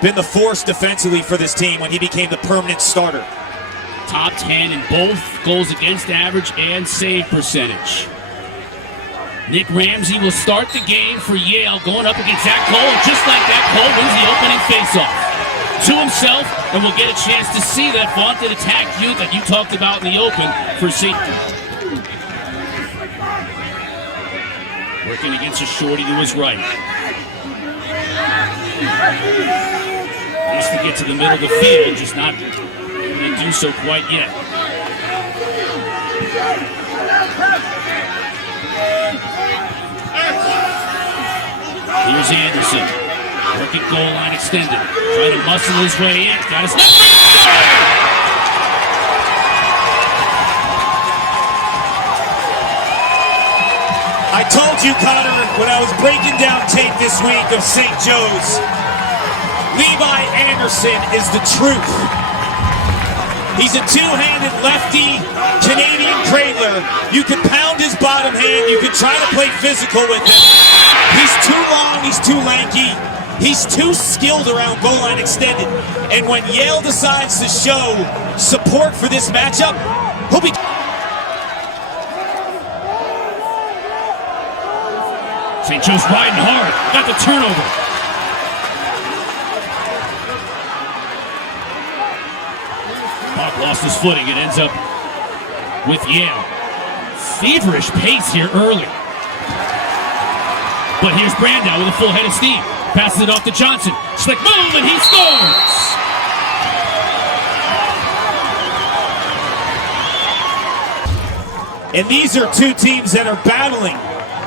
been the force defensively for this team when he became the permanent starter. Top 10 in both goals against average and save percentage. Nick Ramsey will start the game for Yale, going up against Zach Cole. Just like that, Cole wins the opening faceoff to himself, and we'll get a chance to see that vaunted attack youth that you talked about in the open for safety. Working against a shorty to his right. Needs to get to the middle of the field, just not going to do so quite yet. Here's Anderson. Working goal line extended. Trying to muscle his way in. Got a snap. I told you, Connor, when I was breaking down tape this week of St. Joe's, Levi Anderson is the truth. He's a two-handed lefty Canadian cradler. You can pound his bottom hand. You can try to play physical with him. He's too long. He's too lanky. He's too skilled around goal line extended. And when Yale decides to show support for this matchup, he'll be... St. Joe's riding hard. Got the turnover. Puck lost his footing. It ends up with Yale. Feverish pace here early. But here's Brandow with a full head of steam. Passes it off to Johnson. Slick move, and he scores! And these are two teams that are battling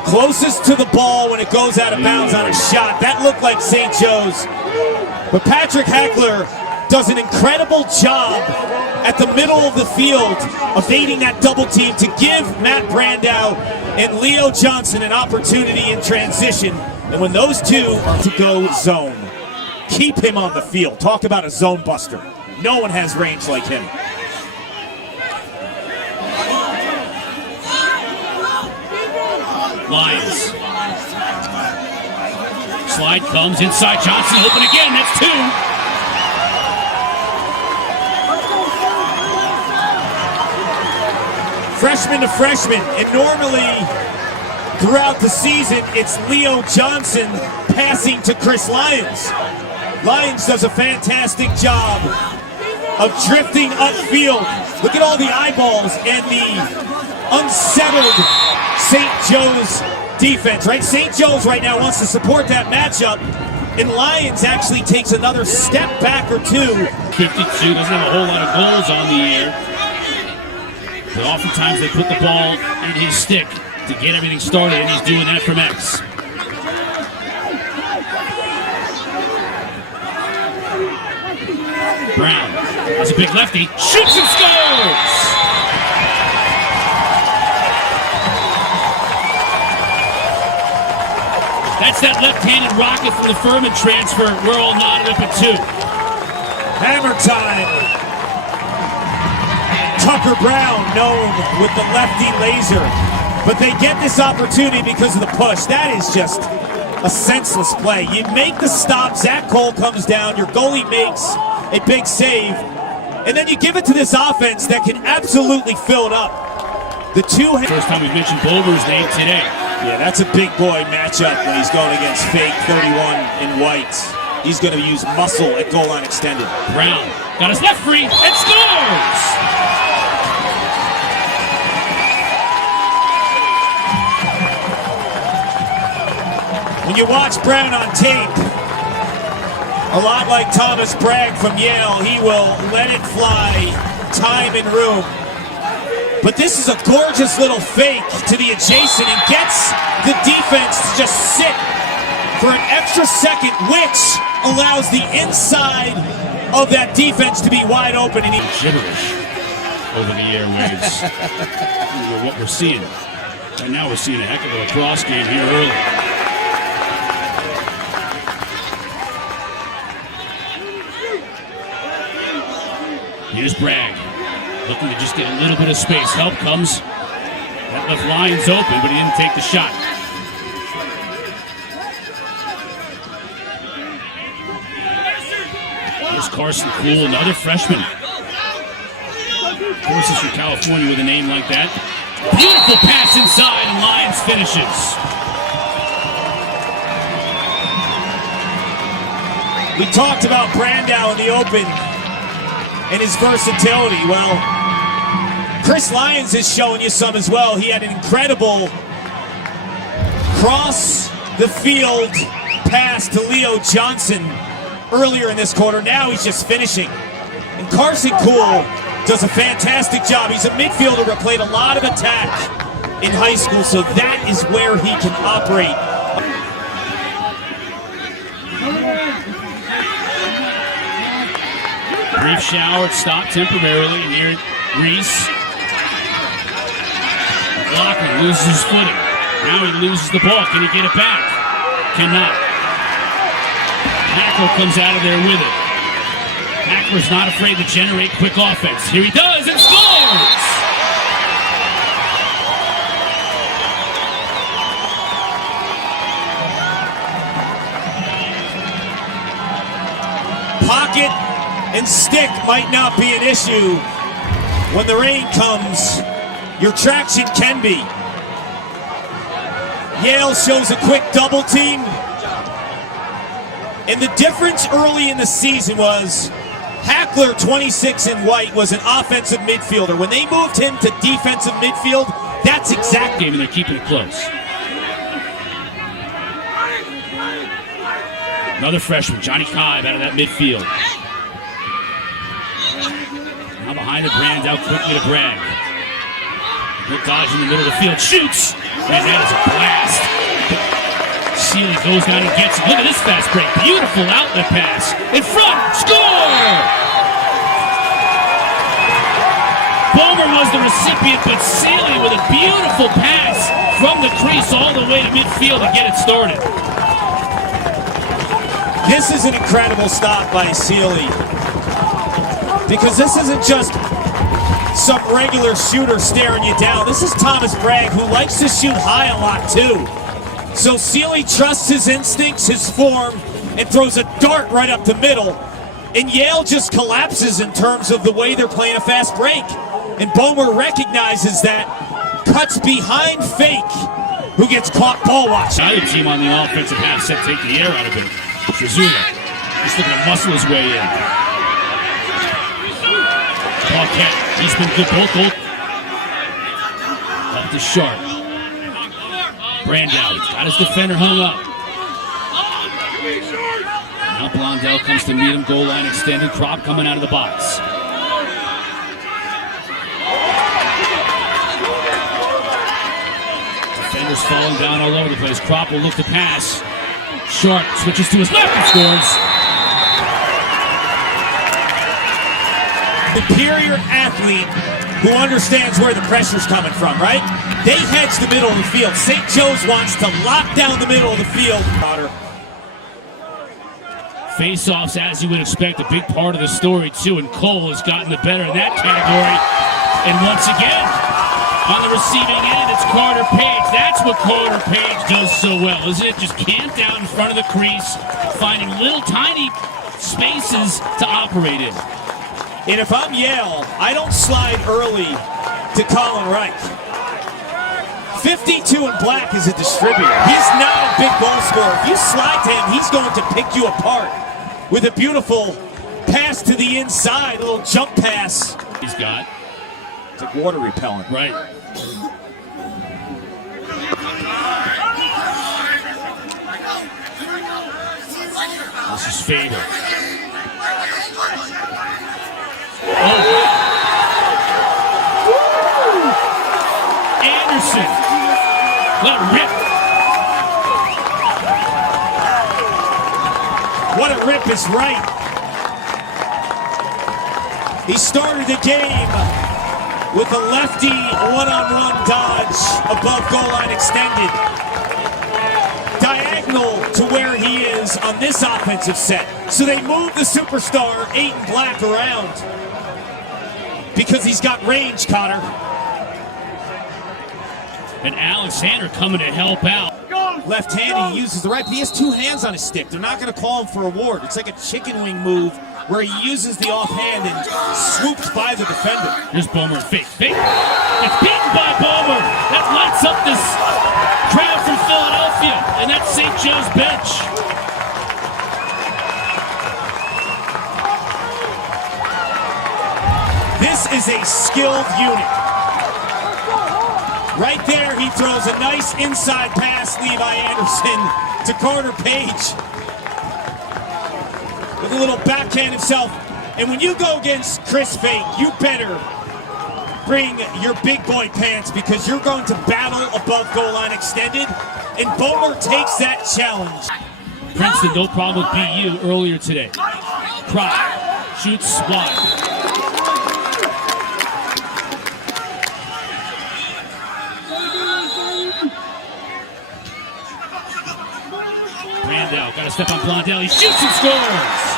closest to the ball when it goes out of bounds on a shot. That looked like St. Joe's. But Patrick Heckler does an incredible job at the middle of the field evading that double team to give Matt Brandow and Leo Johnson an opportunity in transition. And when those two are to go zone, keep him on the field. Talk about a zone buster. No one has range like him. Lions. Slide comes inside. Johnson open again. That's two. Freshman to freshman, and normally throughout the season it's Leo Johnson passing to Chris Lyons. Lyons does a fantastic job of drifting upfield. Look at all the eyeballs and the unsettled St. Joe's defense, right? St. Joe's right now wants to support that matchup, and Lyons actually takes another step back or two. 52 doesn't have a whole lot of goals on the year. But oftentimes they put the ball in his stick to get everything started, and he's doing that from X. Brown has a big lefty, shoots and scores! That's that left-handed rocket from the Furman transfer. We're all knotted up at two. Hammer time. Tucker Brown known with the lefty laser, but they get this opportunity because of the push. That is just a senseless play. You make the stop, Zach Cole comes down, your goalie makes a big save, and then you give it to this offense that can absolutely fill it up. The two... First time we've mentioned Bober's name today. Yeah, that's a big boy matchup when he's going against fake 31 in white. He's going to use muscle at goal line extended. Brown got his left free and scores! When you watch Brown on tape, a lot like Thomas Bragg from Yale, he will let it fly, time and room. But this is a gorgeous little fake to the adjacent and gets the defense to just sit for an extra second, which allows the inside of that defense to be wide open. And gibberish over the airwaves. What we're seeing. And now we're seeing a heck of a lacrosse game here early. Here's Bragg, looking to just get a little bit of space. Help comes. That left Lyons open, but he didn't take the shot. Here's Carson Cool, another freshman. Of course, he's from California with a name like that. Beautiful pass inside, and Lyons finishes. We talked about Brandow in the open and his versatility. Well, Chris Lyons is showing you some as well. He had an incredible cross the field pass to Leo Johnson earlier in this quarter. Now he's just finishing. And Carson Cool does a fantastic job. He's a midfielder but played a lot of attack in high school, so that is where he can operate. Brief shower, it stopped temporarily, and here Reese. Lockman loses his footing. Now he loses the ball. Can he get it back? Cannot. Hackler comes out of there with it. Hackler's not afraid to generate quick offense. Here he does and scores! Pocket and stick might not be an issue. When the rain comes, your traction can be. Yale shows a quick double team. And the difference early in the season was Hackler, 26 in white, was an offensive midfielder. When they moved him to defensive midfield, that's exact game, and they're keeping it close. Another freshman, Johnny Kive, out of that midfield. Now behind the Brandow, quickly to Bragg. Good dodge in the middle of the field, shoots! And that is a blast. Sealy goes down and gets it. Look at this fast break. Beautiful outlet pass. In front, score! Bomer was the recipient, but Sealy with a beautiful pass from the crease all the way to midfield to get it started. This is an incredible stop by Sealy, because this isn't just some regular shooter staring you down. This is Thomas Bragg, who likes to shoot high a lot too. So Sealy trusts his instincts, his form, and throws a dart right up the middle. And Yale just collapses in terms of the way they're playing a fast break. And Bomer recognizes that, cuts behind Fake, who gets caught ball watching. Other team on the offensive half set take the air out of it. Shazula just looking to muscle his way in. Paquette, he's been good both goals. Up to Sharp. Brandow, he's got his defender hung up. Now Blondell comes to meet him, goal line extended. Kropp coming out of the box. Defenders falling down all over the place. Kropp will look to pass. Sharp switches to his left and scores. Superior athlete who understands where the pressure's coming from, right? They hedge the middle of the field. St. Joe's wants to lock down the middle of the field. Face-offs, as you would expect, a big part of the story, too, and Cole has gotten the better in that category. And once again, on the receiving end, it's Carter Page. That's what Carter Page does so well, isn't it? Just camped out in front of the crease, finding little tiny spaces to operate in. And if I'm Yale, I don't slide early to Colin Reich. 52 in black is a distributor. He's not a big ball scorer. If you slide to him, he's going to pick you apart with a beautiful pass to the inside, a little jump pass. He's got. It's like water repellent. Right. This is Faber. Oh. Anderson. Let rip. What a rip is right. He started the game with a lefty one-on-one dodge above goal line extended. Diagonal to where he is on this offensive set. So they move the superstar 8 in black around because he's got range, Connor. And Alexander coming to help out. Left-handed, he uses the right, but he has 2 hands on his stick. They're not going to call him for a ward. It's like a chicken wing move where he uses the offhand and swoops by the defender. Here's Bomer, fake. It's beaten by Bomer. That lights up this crowd from Philadelphia, and that's St. Joe's bench. This is a skilled unit. Right there, he throws a nice inside pass, Levi Anderson, to Carter Page. With a little backhand himself. And when you go against Chris Fate, you better bring your big boy pants because you're going to battle above goal line extended. And Bomer takes that challenge. Princeton, no problem with BU earlier today. Cry, shoots wide. Brandel, got to step on Blondell. He shoots and scores.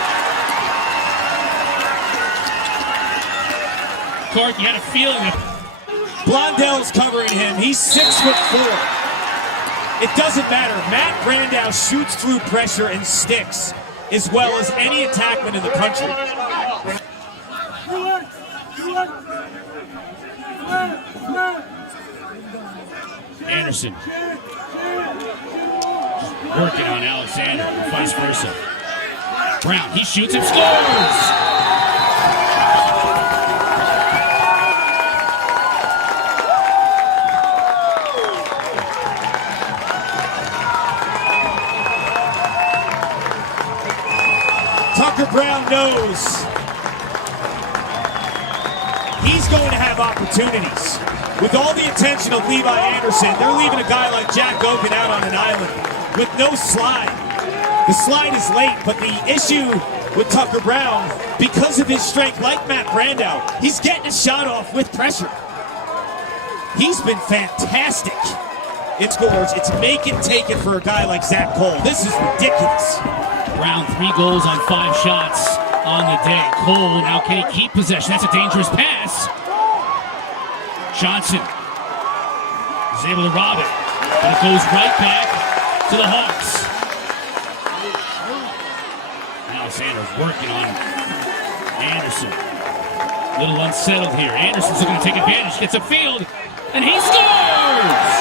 Clark, you had a feeling that Blondell's covering him. He's 6'4". It doesn't matter. Matt Brandel shoots through pressure and sticks as well as any attackman in the country. Anderson working on Alexander, and vice versa. Brown, he shoots and scores! Tucker Brown knows he's going to have opportunities. With all the attention of Levi Anderson, they're leaving a guy like Jack Oken out on an island with no slide. The slide is late, but the issue with Tucker Brown, because of his strength, like Matt Brandel, he's getting a shot off with pressure. He's been fantastic. It scores. It's make it take it for a guy like Zach Cole. This is ridiculous. Brown, 3 goals on 5 shots on the day. Cole now can he keep possession? That's a dangerous pass. Johnson is able to rob it, but it goes right back to the Hawks. Alexander's working on Anderson. A little unsettled here. Anderson's going to take advantage, gets a field, and he scores!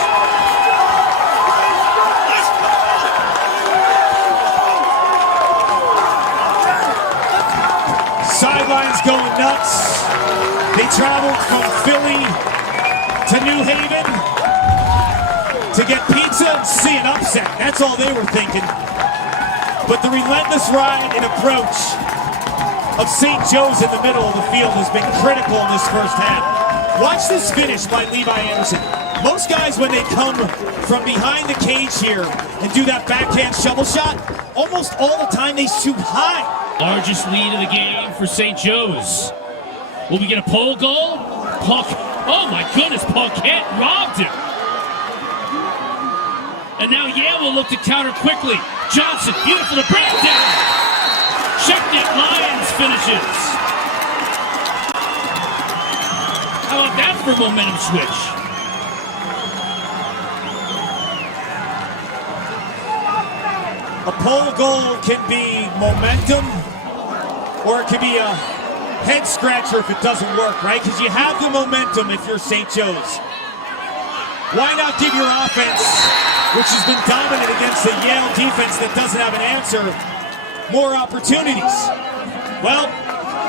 Sidelines going nuts. They traveled from Philly to New Haven to get pizza and see an upset. That's all they were thinking. But the relentless ride and approach of St. Joe's in the middle of the field has been critical in this first half. Watch this finish by Levi Anderson. Most guys, when they come from behind the cage here and do that backhand shovel shot, almost all the time they shoot high. Largest lead of the game for St. Joe's. Will we get a pole goal? Oh my goodness, Paquette robbed him. And now Yale will look to counter quickly. Johnson, beautiful to break down. Checknet Lions finishes. How about that for a momentum switch? A pole goal can be momentum, or it can be a head scratcher if it doesn't work, right? Because you have the momentum if you're St. Joe's. Why not give your offense, which has been dominant against the Yale defense that doesn't have an answer, more opportunities? Well,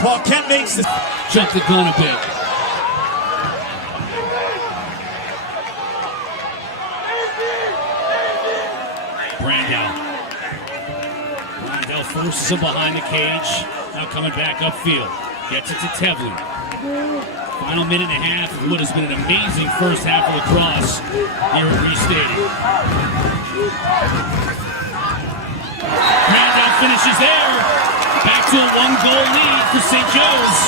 Paquette makes the... Jump the gun a bit. Brandel forces him behind the cage. Now coming back upfield. Gets it to Tevlin. Final minute and a half of what has been an amazing first half of lacrosse here at Reese Stadium. Brandel finishes there. Back to a 1-goal lead for St. Joe's.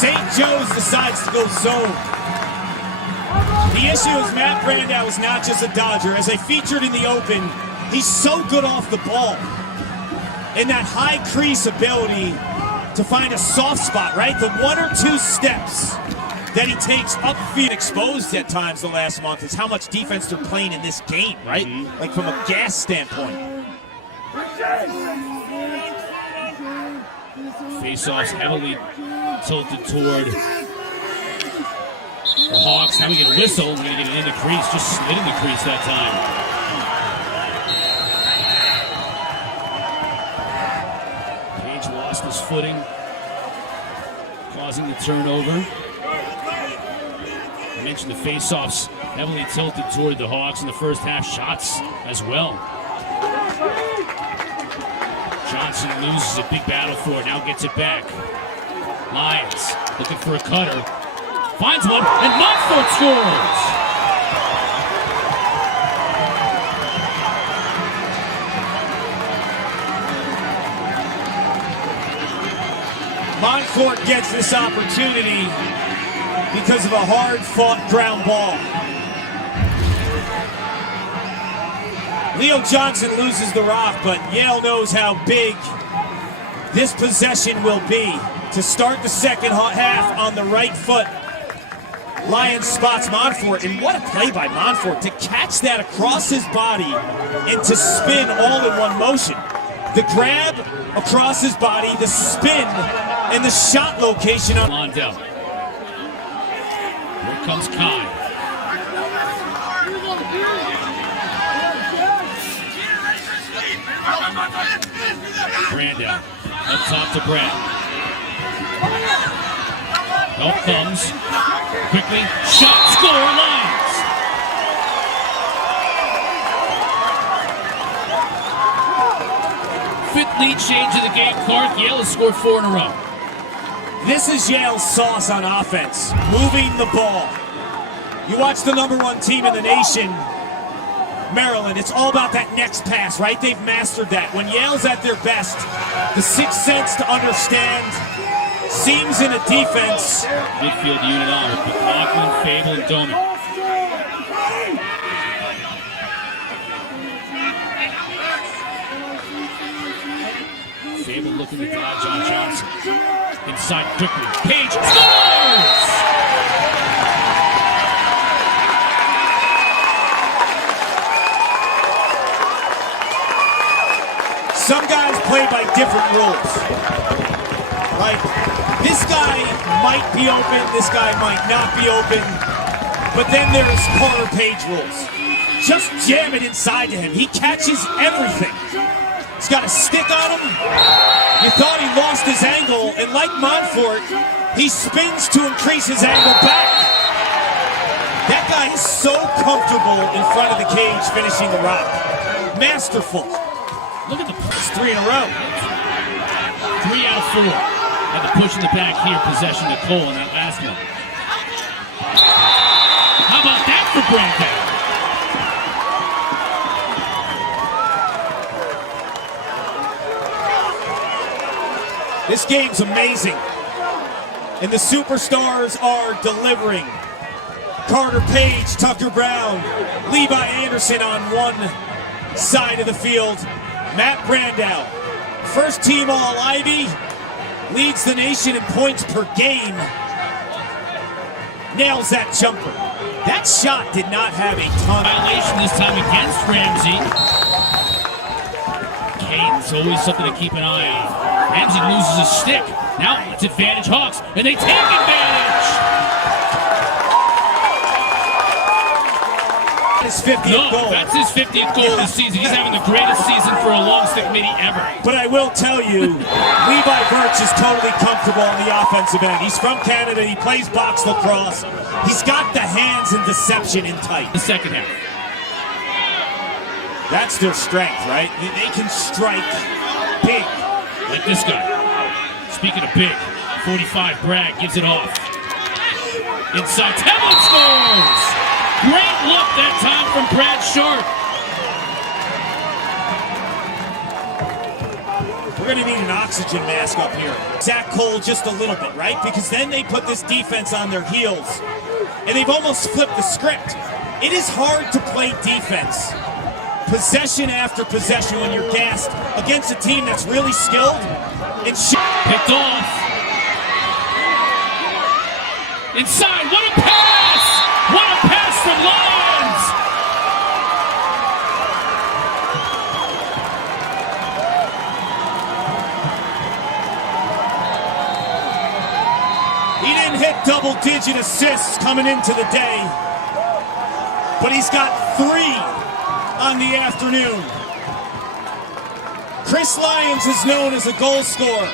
St. Joe's decides to go zone. The issue is Matt Brandel is not just a dodger. As I featured in the open, he's so good off the ball. And that high crease ability to find a soft spot, right? The 1 or 2 steps that he takes upfield. Exposed at times the last month is how much defense they're playing in this game, right? Like from a gas standpoint. Face-offs heavily tilted toward the Hawks. Now we get a whistle. We're going to get it in the crease. Just slid in the crease that time. Page lost his footing, causing the turnover. I mentioned the face-offs heavily tilted toward the Hawks in the first half. Shots as well. Johnson loses a big battle for it. Now gets it back. Lyons looking for a cutter. Finds one, and Montfort scores! Montfort gets this opportunity because of a hard-fought ground ball. Leo Johnson loses the rock, but Yale knows how big this possession will be. To start the second half on the right foot, Lyons spots Montfort, and what a play by Montfort to catch that across his body and to spin all in one motion. The grab across his body, the spin, and the shot location on Londell. Here comes Kai. Brandel up top to Brad. Help comes. Quickly. Shot, score, Lions. Fifth lead change of the game. Clark, Yale has scored 4 in a row. This is Yale's sauce on offense, moving the ball. You watch the #1 team in the nation, Maryland, it's all about that next pass, right? They've mastered that. When Yale's at their best, the sixth sense to understand seams in a defense. Midfield unit on with McLaughlin, Fable, and Doman. Fable looking to dodge on Johnson. Inside quickly. Page scores! Some guys play by different rules. Like, this guy might be open, this guy might not be open, but then there's Carter Page rules. Just jam it inside to him. He catches everything. He's got a stick on him. You thought he lost his angle, and like Montfort, he spins to increase his angle back. That guy is so comfortable in front of the cage finishing the rock. Masterful. Look at the 3 in a row. 3 out of 4. And the push in the back here, possession to Cole in that last one. How about that for Brandon? This game's amazing. And the superstars are delivering. Carter Page, Tucker Brown, Levi Anderson on one side of the field. Matt Brandel, first team All-Ivy, leads the nation in points per game. Nails that jumper. That shot did not have a ton. Violation this time against Ramsey. Caden's always something to keep an eye on. Ramsey loses his stick. Now it's advantage Hawks, and they take advantage. His 50th goal. That's his 50th goal this season. He's having the greatest season for a long stick midi ever. But I will tell you, Levi Birch is totally comfortable on the offensive end. He's from Canada. He plays box lacrosse. He's got the hands and deception in tight. The second half. That's their strength, right? They can strike big. Like this guy. Speaking of big, 45 Bragg gives it off. Inside, Temlin scores! Great look that time from Brad Sharp. We're going to need an oxygen mask up here. Zach Cole just a little bit, right? Because then they put this defense on their heels, and they've almost flipped the script. It is hard to play defense, possession after possession, when you're gassed against a team that's really skilled and picked off. Inside, what a pass! What a pass from Lyons! He didn't hit double-digit assists coming into the day, but he's got 3 on the afternoon. Chris Lyons is known as a goal scorer.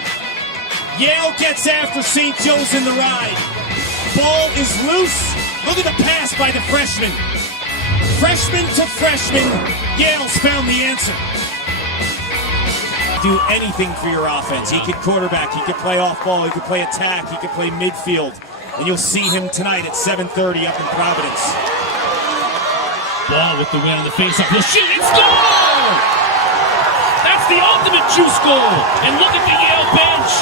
Yale gets after St. Joe's in the ride. Ball is loose. Look at the pass by the freshman. Freshman to freshman, Yale's found the answer. Do anything for your offense. He could quarterback, he could play off ball, he could play attack, he could play midfield. And you'll see him tonight at 7:30 up in Providence. Ball with the win on the faceoff. He'll shoot and score! That's the ultimate juice goal. And look at the Yale bench.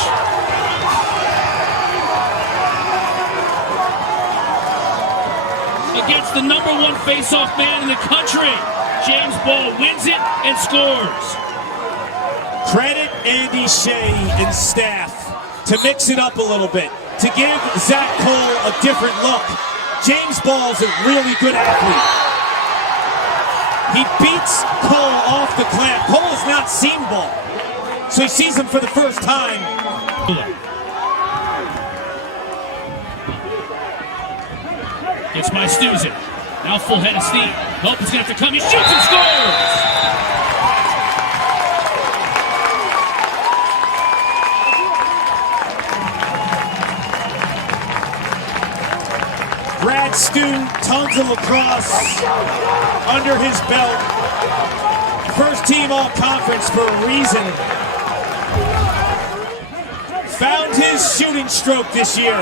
Against the #1 faceoff man in the country, James Ball wins it and scores. Credit Andy Shea and staff to mix it up a little bit, to give Zach Cole a different look. James Ball's a really good athlete. He beats Cole off the clamp. Cole has not seen Ball, so he sees him for the first time. It's by Stuzen. Now full head of steam. Nope, it's going to have to come. He shoots and scores! Grad student, tons of lacrosse under his belt. First team all-conference for a reason. Found his shooting stroke this year.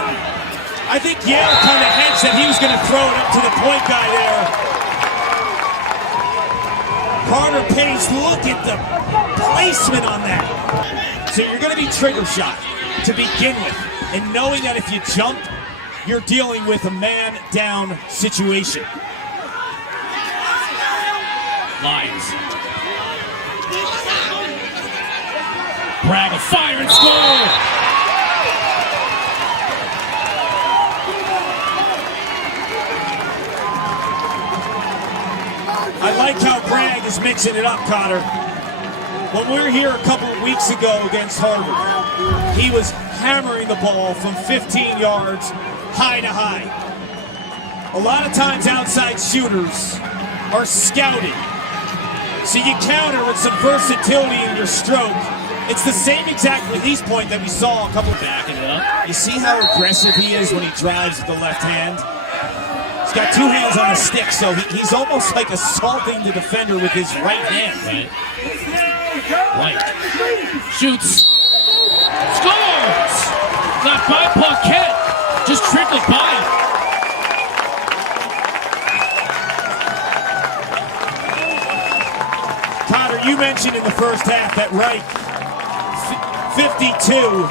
I think Yale kind of hedged that he was going to throw it up to the point guy there. Carter Pace, look at the placement on that. So you're going to be trigger shot to begin with. And knowing that if you jump, you're dealing with a man-down situation. Lyons. Bragg, a fire and score! I like how Bragg is mixing it up, Cotter. When we were here a couple of weeks ago against Harvard, he was hammering the ball from 15 yards, high to high. A lot of times outside shooters are scouted, so you counter with some versatility in your stroke. It's the same exact release point that we saw a couple backing it up. You see how aggressive he is when he drives with the left hand? He's got 2 hands on the stick, so he's almost like assaulting the defender with his right hand. Right. Shoots. Scores! Not by Paquette. Just trickled by him. Connor, you mentioned in the first half that Wright, 52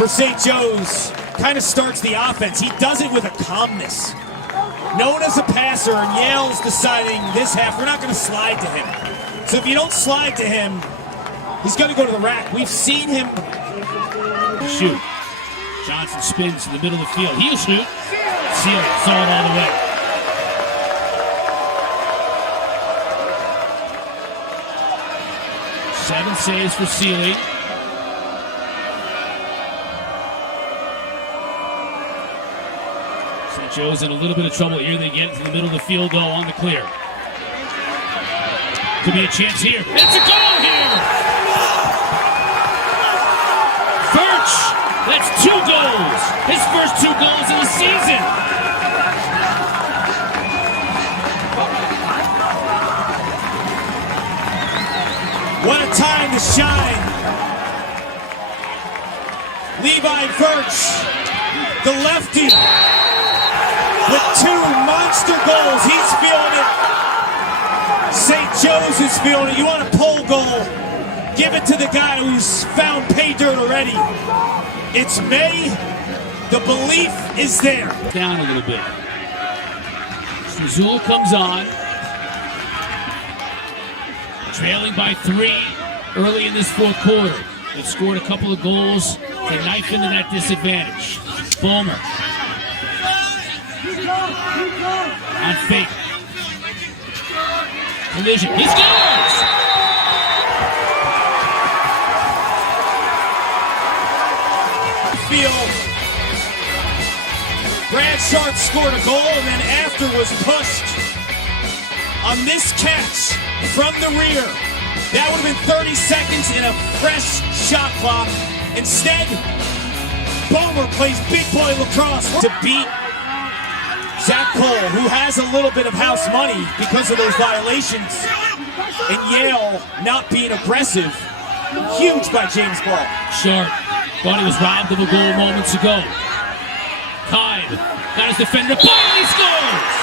for St. Joe's, kind of starts the offense. He does it with a calmness. Known as a passer, and Yale's deciding this half, we're not going to slide to him. So if you don't slide to him, he's going to go to the rack. We've seen him shoot. Johnson spins in the middle of the field. He'll shoot. Seal it. Saw it all the way. Seven saves for Sealy. St. Joe's in a little bit of trouble here. They get to the middle of the field, though, on the clear. Could be a chance here. It's a goal here! Birch! That's 2 goals! His first 2 goals of the season! What a time to shine! Levi Birch, the lefty, with 2 monster goals. He's feeling it. St. Joe's is feeling it. You want a pole goal? Give it to the guy who's found pay dirt already. It's May. The belief is there. Down a little bit. Struzula comes on. Trailing by 3 early in this 4th quarter. They've scored a couple of goals to knife into that disadvantage. Boomer. On fake. Collision. He scores! Field. Brad Sharp scored a goal and then after was pushed on this catch from the rear. That would have been 30 seconds in a fresh shot clock. Instead, Boomer plays big boy lacrosse to beat Zach Cole, who has a little bit of house money because of those violations. And Yale not being aggressive. Huge by James Ball. Sharp thought he was robbed of a goal moments ago. Hyde got his defender. Ball, he scores!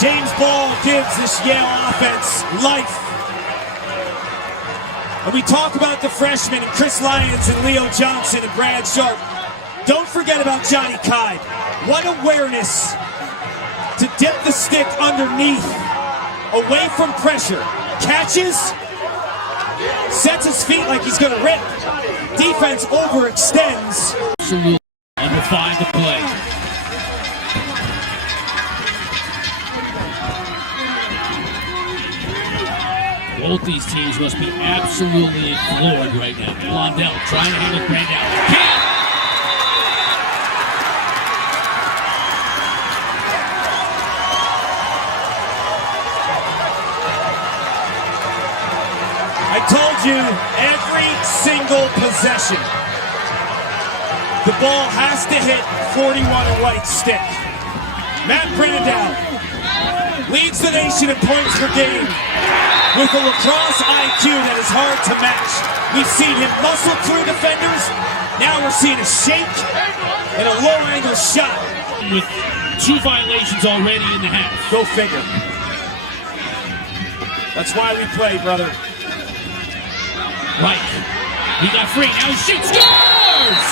James Ball gives this Yale offense life. And we talk about the freshmen, Chris Lyons and Leo Johnson and Brad Sharp. Don't forget about Johnny Kide. What awareness to dip the stick underneath, away from pressure. Catches, sets his feet like he's going to rip. Defense overextends. Absolutely. Under 5 to play. Both these teams must be absolutely floored right now. Blondell trying to handle Brandell. Can't! I told you, every single possession, the ball has to hit 41 white stick. Matt Brandell leads the nation in points per game with a lacrosse IQ that is hard to match. We've seen him muscle through defenders. Now we're seeing a shake and a low-angle shot. With 2 violations already in the half. Go figure. That's why we play, brother. Right. He got free. Now he shoots. Scores!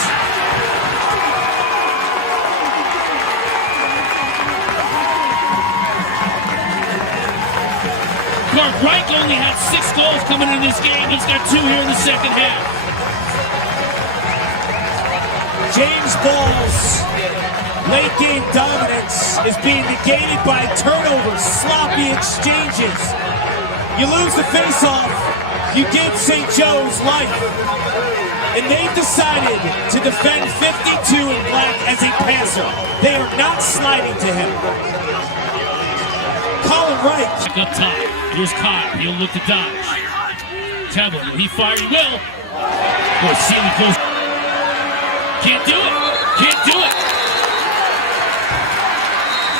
Clark Reich only had 6 goals coming into this game. He's got 2 here in the second half. James Ball's late game dominance is being negated by turnovers, sloppy exchanges. You lose the face-off, you give St. Joe's life. And they've decided to defend 52 in black as a passer. They are not sliding to him. Colin Wright. Back up top. Here's Kyle. He'll look to dodge. Tevlin, will he fire? He will. Boy, Sealy close. Can't do it. Can't do it.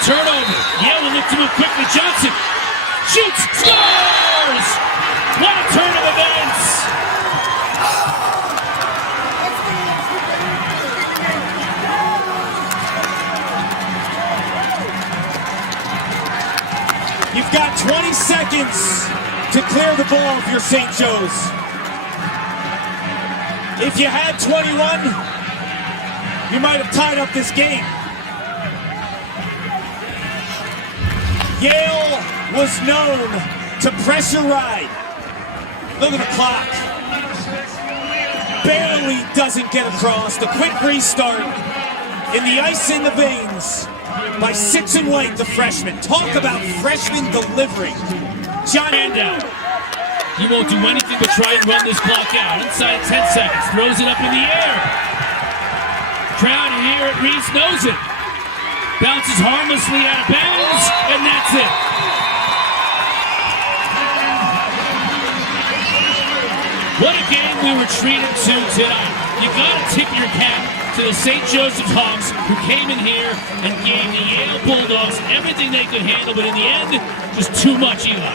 Turnover. Yale will look to move quickly. Johnson shoots. Scores! What a turn of events! You've got 20 seconds to clear the ball if you're St. Joe's. If you had 21, you might have tied up this game. Yale was known to pressure ride. Look at the clock. Barely doesn't get across. The quick restart. In the ice in the veins. By 6 and White, the freshman. Talk about freshman delivery. John Andel. He won't do anything but try and run this clock out. Inside 10 seconds. Throws it up in the air. Crowd here at Reese knows it. Bounces harmlessly out of bounds. And that's it. What a game we were treated to tonight. You gotta tip your cap to the St. Joseph's Hawks who came in here and gave the Yale Bulldogs everything they could handle, but in the end, just too much, Eli.